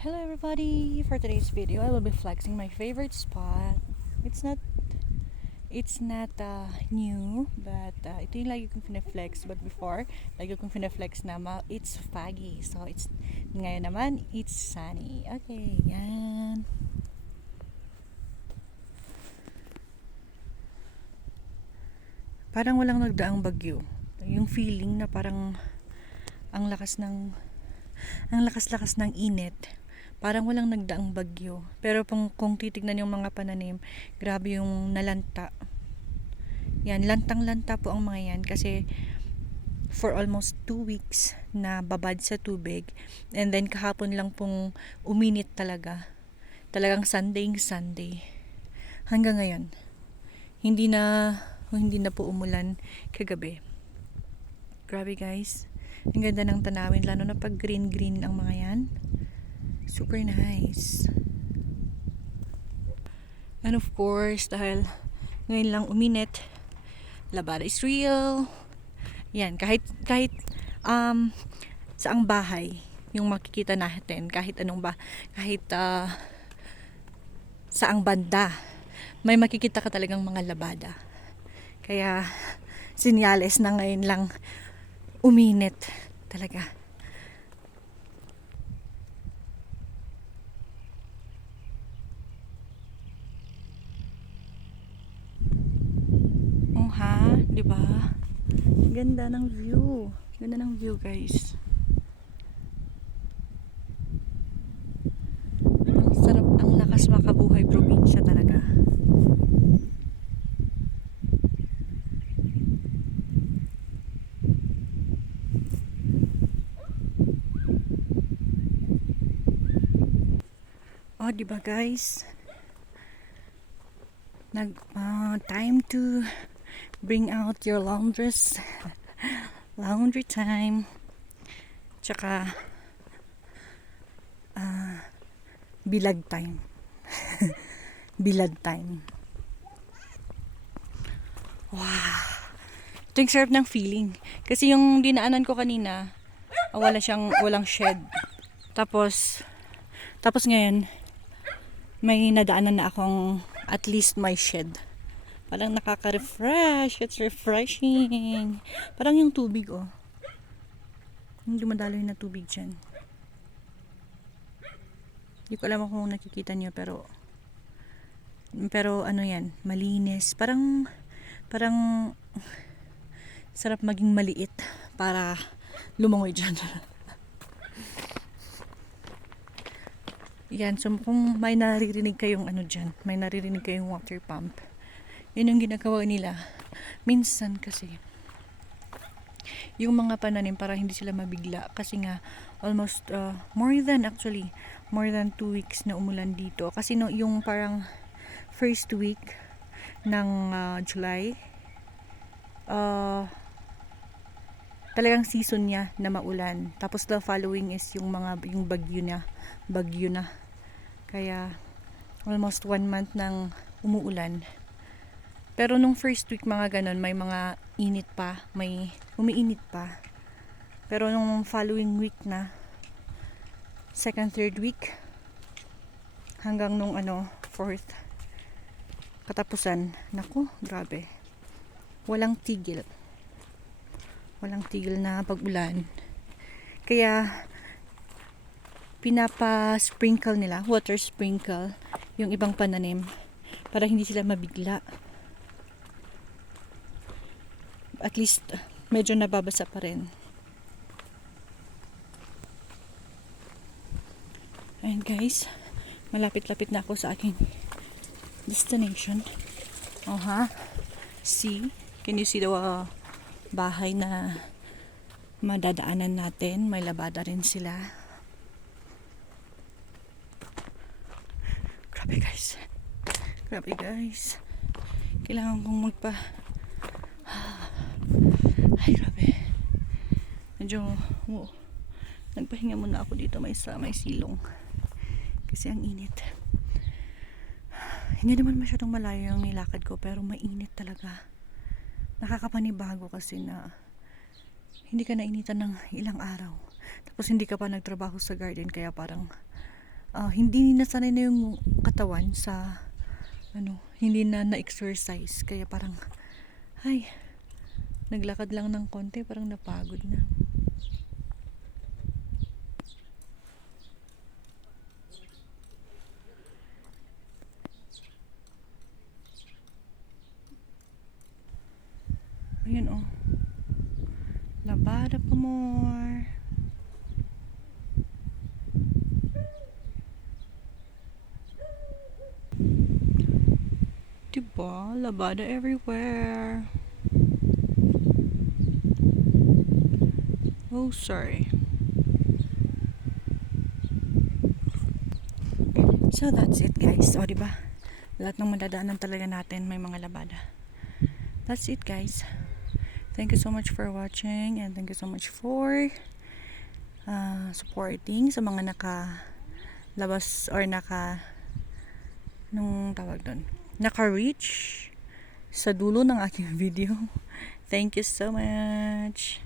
Hello everybody! For today's video, I will be flexing my favorite spot. It's not new, but ito yung lagi kong flex. But before, lagi kong flex na it's foggy. So, ngayon naman, it's sunny. Okay, yan. Parang walang nagdaang bagyo. Yung feeling na parang ang lakas-lakas ng init. Parang walang nagdaang bagyo. Pero kung titignan yung mga pananim, grabe yung nalanta. Yan, lantang-lanta po ang mga yan kasi for almost 2 weeks na babad sa tubig. And then kahapon lang pong uminit talaga. Talagang Sunday. Hanggang ngayon. Hindi na po umulan kagabi. Grabe guys. Ang ganda ng tanawin, lalo na pag green ang mga yan. Super nice. And of course, dahil ngayon lang uminit, labada is real. Yan, kahit saang bahay yung makikita natin, kahit saang banda, may makikita ka talagang mga labada. Kaya sinyales na ngayon lang uminit talaga. Oh ha, 'di ba? Ganda ng view. Ganda ng view, guys. Ang sarap, ang lakas makabuhay probinsya talaga. Oh, 'di ba, guys? Time to bring out your laundress. Laundry time. Tsaka bilag time. Bilad time. Wow. Ito yung sarap ng feeling. Kasi yung dinaanan ko kanina, walang shed. Tapos ngayon, may nadaanan na akong at least my shed. Parang nakaka-refresh. It's refreshing. Parang yung tubig, oh. Yung dumadaloy na tubig dyan. Hindi ko alam kung nakikita nyo, pero ano yan, malinis. Parang sarap maging maliit para lumangoy dyan. Yan, so kung may naririnig kayong may naririnig kayong water pump, yun yung ginagawa nila. Minsan kasi, yung mga pananim para hindi sila mabigla kasi nga almost more than 2 weeks na umulan dito. Kasi yung parang first week ng July, talagang season niya na maulan. Tapos the following is yung bagyo na. Kaya almost 1 month nang umuulan. Pero nung first week mga ganon, may mga init pa, may umiinit pa. Pero nung following week na, second, third week, hanggang nung fourth, katapusan, naku, grabe. Walang tigil na pag-ulan. Kaya pinapa-sprinkle nila, water sprinkle, yung ibang pananim para hindi sila mabigla. At least medyo nababasa pa rin. Ayan guys, malapit-lapit na ako sa aking destination. See? Can you see the bahay na madadaanan natin? May labada rin sila. Grabe guys. Kailangan kong ay grabe. Medyo nagpahinga muna ako dito may silong. Kasi ang init. Hindi naman masyadong malayo yung nilakad ko pero mainit talaga. Nakakapanibago kasi na hindi ka nainitan ng ilang araw. Tapos hindi ka pa nagtrabaho sa garden kaya parang hindi nasanay na yung katawan sa hindi na-exercise. Kaya parang, ay, naglakad lang ng konti, parang napagod na. Ayun oh. Labada pa more. Diba? Labada everywhere. Oh, sorry. So, that's it guys. O, diba? Lahat ng madadaanan talaga natin may mga labada. That's it guys. Thank you so much for watching and thank you so much for supporting sa mga nakalabas or nung tawag doon, naka-reach sa dulo ng aking video. Thank you so much.